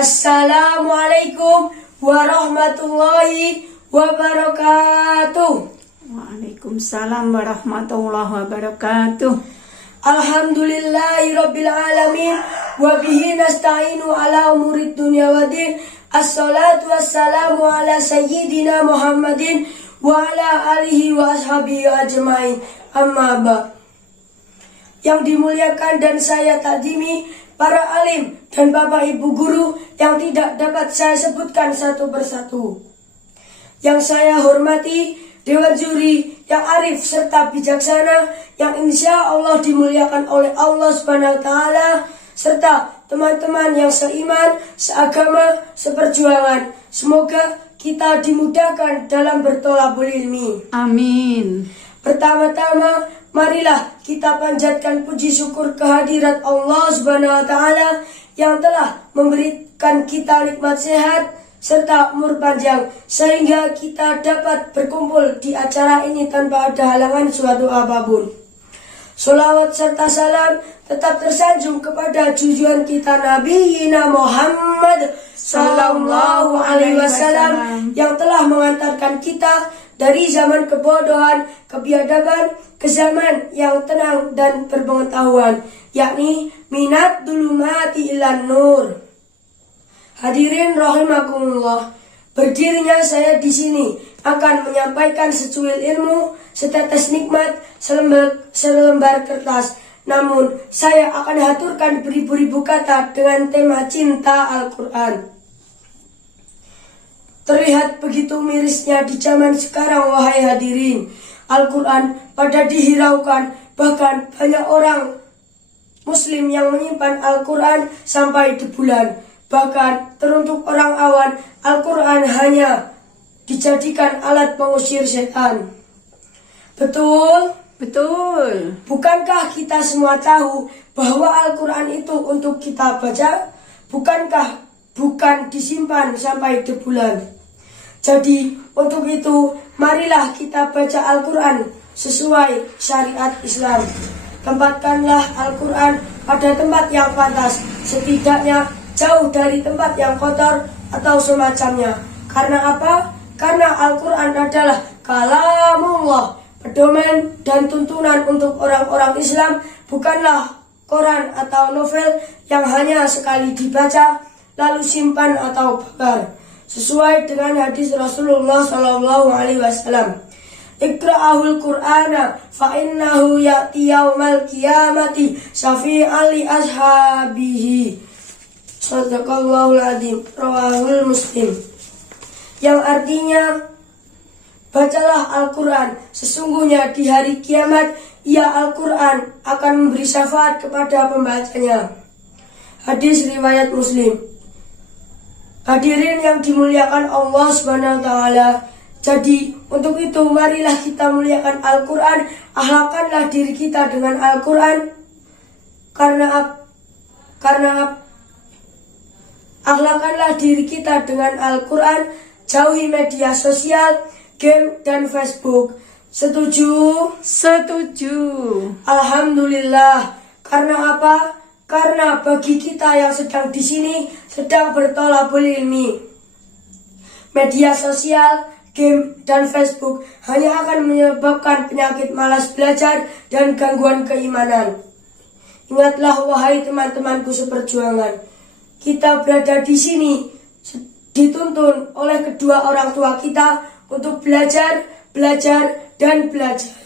Assalamualaikum warahmatullahi wabarakatuh. Waalaikumsalam warahmatullahi wabarakatuh. Alhamdulillahirabbil alamin wa bihi nasta'inu ala umurid dunya waddin. Assalatu wassalamu ala sayyidina Muhammadin wa ala alihi wa ashabihi ajmain. Amma ba'd. Yang dimuliakan dan saya takdimi para alim dan bapak ibu guru yang tidak dapat saya sebutkan satu persatu. Yang saya hormati Dewan Juri yang arif serta bijaksana, yang insya Allah dimuliakan oleh Allah Subhanahu wa Ta'ala, serta teman-teman yang seiman, seagama, seperjuangan. Semoga kita dimudahkan dalam bertolabul ilmi. Amin. Pertama-tama, marilah kita panjatkan puji syukur kehadirat Allah Subhanahu wa Ta'ala yang telah memberikan kita nikmat sehat serta umur panjang, sehingga kita dapat berkumpul di acara ini tanpa ada halangan suatu apapun. Sholawat serta salam tetap tersanjung kepada junjungan kita Nabi Muhammad Sallallahu Alaihi Wasallam yang telah mengantarkan kita dari zaman kebodohan, kebiadaban, ke zaman yang tenang dan berpengetahuan, yakni minat dulumati ilan nur. Hadirin rahimakumullah, berdirinya saya di sini akan menyampaikan secuil ilmu, setetes nikmat, selembar kertas. Namun, saya akan haturkan beribu-ribu kata dengan tema cinta Al-Quran. Terlihat begitu mirisnya di zaman sekarang, wahai hadirin. Al-Quran pada dihiraukan, bahkan banyak orang Muslim yang menyimpan Al-Quran sampai di bulan. Bahkan teruntuk orang awan, Al-Quran hanya dijadikan alat pengusir setan. Betul? Betul. Bukankah kita semua tahu bahwa Al-Quran itu untuk kita baca? Bukan disimpan sampai di bulan. Jadi untuk itu marilah kita baca Al-Quran sesuai syariat Islam. Tempatkanlah Al-Quran pada tempat yang pantas, setidaknya jauh dari tempat yang kotor atau semacamnya. Karena apa? Karena Al-Quran adalah kalamullah, pedoman dan tuntunan untuk orang-orang Islam, bukanlah koran atau novel yang hanya sekali dibaca lalu simpan atau bakar. Sesuai dengan hadis Rasulullah Sallallahu Alaihi Wasallam, Iqra'ahul Qur'ana fa innahu ya'ti yaumal qiyamati syafi'an li ashabihi. Shadaqallahul adzim, rawahul Muslim. Yang artinya, bacalah Al-Quran, sesungguhnya di hari kiamat ia Al-Quran akan memberi syafaat kepada pembacanya. Hadis riwayat Muslim. Hadirin yang dimuliakan Allah Subhanahu wa Ta'ala, jadi untuk itu marilah kita muliakan Al-Quran, akhlakkanlah diri kita dengan Al-Quran. Akhlakkanlah diri kita dengan Al-Quran, jauhi media sosial, game, dan Facebook. Setuju? Setuju. Alhamdulillah. Karena apa? Karena bagi kita yang sedang di sini, sedang bertolabul ilmi, media sosial, game, dan Facebook hanya akan menyebabkan penyakit malas belajar dan gangguan keimanan. Ingatlah wahai teman-temanku seperjuangan, kita berada di sini dituntun oleh kedua orang tua kita untuk belajar, dan belajar.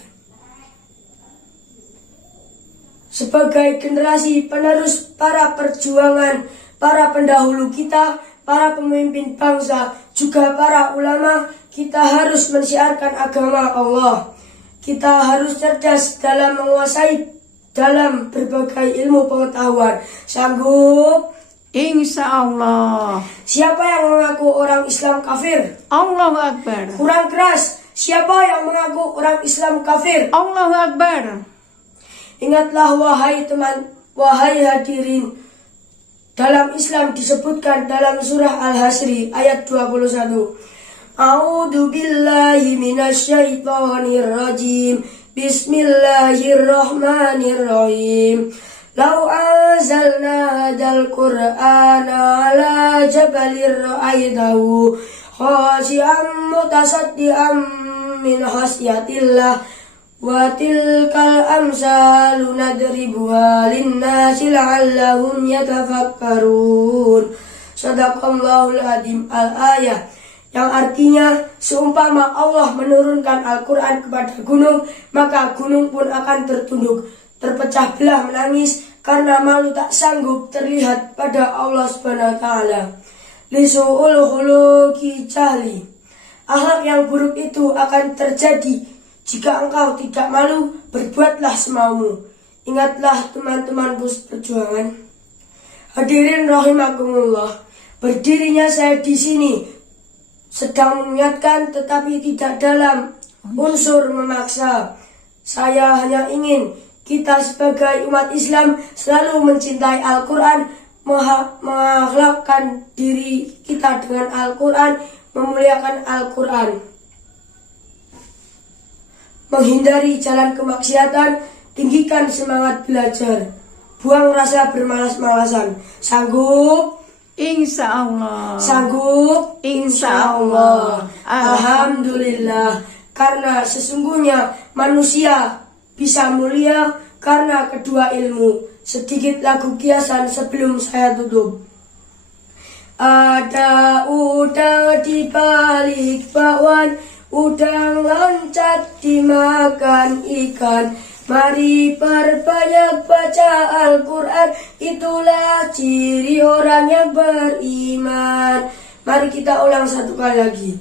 Sebagai generasi penerus para perjuangan, para pendahulu kita, para pemimpin bangsa, juga para ulama, kita harus mensiarkan agama Allah. Kita harus cerdas dalam menguasai dalam berbagai ilmu pengetahuan. Sanggup? Insya Allah. Siapa yang mengaku orang Islam kafir? Allahu Akbar. Kurang keras. Siapa yang mengaku orang Islam kafir? Allahu Akbar. Ingatlah wahai hadirin, dalam Islam disebutkan dalam surah Al-Hasri ayat 21. A'udzu billahi minasyaitonir rajim. Bismillahirrahmanirrahim. Lau anzalna hadzal qur'ana ala jabalin ra'aitahu khashi'an mutasaddian min khasyatillah wa tilkal amsalu nadribuha linnasi la'allahum yatafakkarun. Shadaqallahul adzim. Al-ayah, yang artinya seumpama Allah menurunkan Al-Quran kepada gunung, maka gunung pun akan tertunduk, terpecah belah menangis karena malu tak sanggup terlihat pada Allah Subhanahu wa taala. Lisu'ul khuluqi jahli. Akhlak yang buruk itu akan terjadi jika engkau tidak malu, berbuatlah semaumu. Ingatlah teman-teman perjuangan. Hadirin rahimakumullah, berdirinya saya di sini sedang mengingatkan tetapi tidak dalam unsur memaksa. Saya hanya ingin kita sebagai umat Islam selalu mencintai Al-Quran, mengakhlakkan diri kita dengan Al-Quran, memuliakan Al-Quran, menghindari jalan kemaksiatan, tinggikan semangat belajar, buang rasa bermalas-malasan. Sanggup? Insya Allah. Sanggup? Insya Allah. Alhamdulillah. Karena sesungguhnya manusia bisa mulia karena kedua ilmu. Sedikit lagu kiasan sebelum saya tutup. Ada udang di balik bakwan, udang loncat dimakan ikan. Mari perbanyak baca Al-Quran, itulah ciri orang yang beriman. Mari kita ulang satu kali lagi.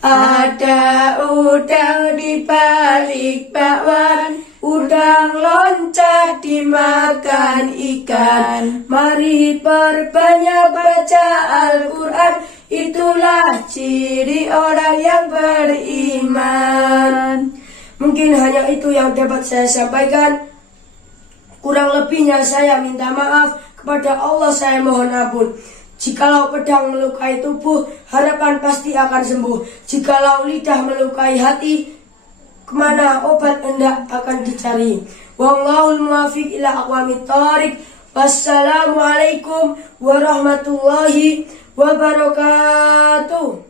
Ada udang di balik bakwan, udang loncat dimakan ikan. Mari perbanyak baca Al-Quran, itulah ciri orang yang beriman. Mungkin hanya itu yang dapat saya sampaikan. Kurang lebihnya saya minta maaf. Kepada Allah saya mohon ampun. Jikalau pedang melukai tubuh, harapan pasti akan sembuh. Jikalau lidah melukai hati, kemana obat hendak akan dicari. Wallahul muwaffiq ila aqwamit thoriq. Wassalamualaikum warahmatullahi wabarakatuh.